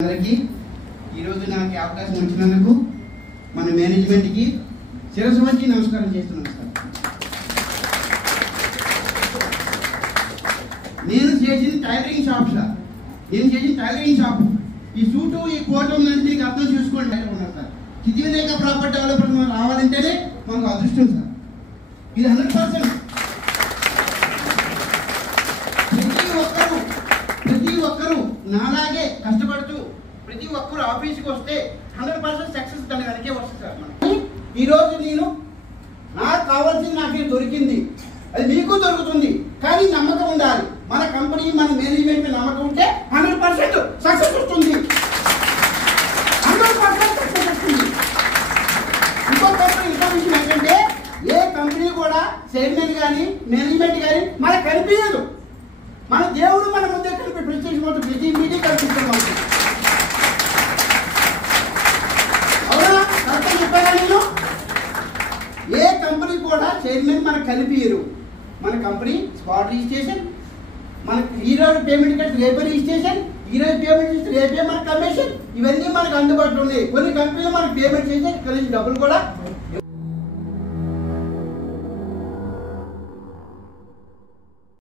అందరికీ ఈరోజు నాకు అవకాశం వచ్చినందుకు మన మేనేజ్మెంట్కి శిరస్సు వంచి నమస్కారం చేస్తున్నాను సార్. నేను చేసింది టైలరింగ్ షాప్ సార్. ఈ సూటు ఈ కోట్ ఉందంటే మీకు అర్థం చూసుకోండి ఉన్నారు సార్. సిద్ధివినాయక ప్రాపర్టీ డెవలపర్ రావాలంటేనే మనకు అదృష్టం సార్. ఇది 100%. ప్రతి ఒక్కరూ నాలాగే కష్టపడుతూ ప్రతి ఒక్కరు ఆఫీస్కి వస్తే 100% సక్సెస్ దాని వెనకే వస్తుంది సార్. మనకి ఈరోజు నాకు కావాల్సింది నాకు దొరికింది, అది మీకు దొరుకుతుంది. కానీ నమ్మకం ఉండాలి. మన కంపెనీ మన మేనేజ్మెంట్ నమ్మకం ఉంటే 100% సక్సెస్ వస్తుంది. 100% సక్సెస్ వస్తుంది. ఇంకొక ఇన్ఫర్మేషన్ ఏంటంటే ఏ కంపెనీ కూడా చైర్మన్ కానీ మేనేజ్మెంట్ కానీ మనకు కనిపించదు. మన దేవుడు మన ముందే కలిపి ప్రతి మీటింగ్ కల్పిస్తున్నాం. అవునా? కరెక్ట్గా చెప్పారా నేను? ఏ కంపెనీ కూడా చైర్మన్ మనకు కలిపియరు. మన కంపెనీ స్పాట్ రిజిస్ట్రేషన్, మనకు ఈరోజు పేమెంట్ కట్టి రేపే రిజిస్ట్రేషన్, ఈరోజు పేమెంట్ చేస్తే రేపే మన కమిషన్, ఇవన్నీ మనకు అందుబాటులో ఉన్నాయి. కొన్ని కంపెనీలు మనకు పేమెంట్ చేస్తే కలిసి డబ్బులు కూడా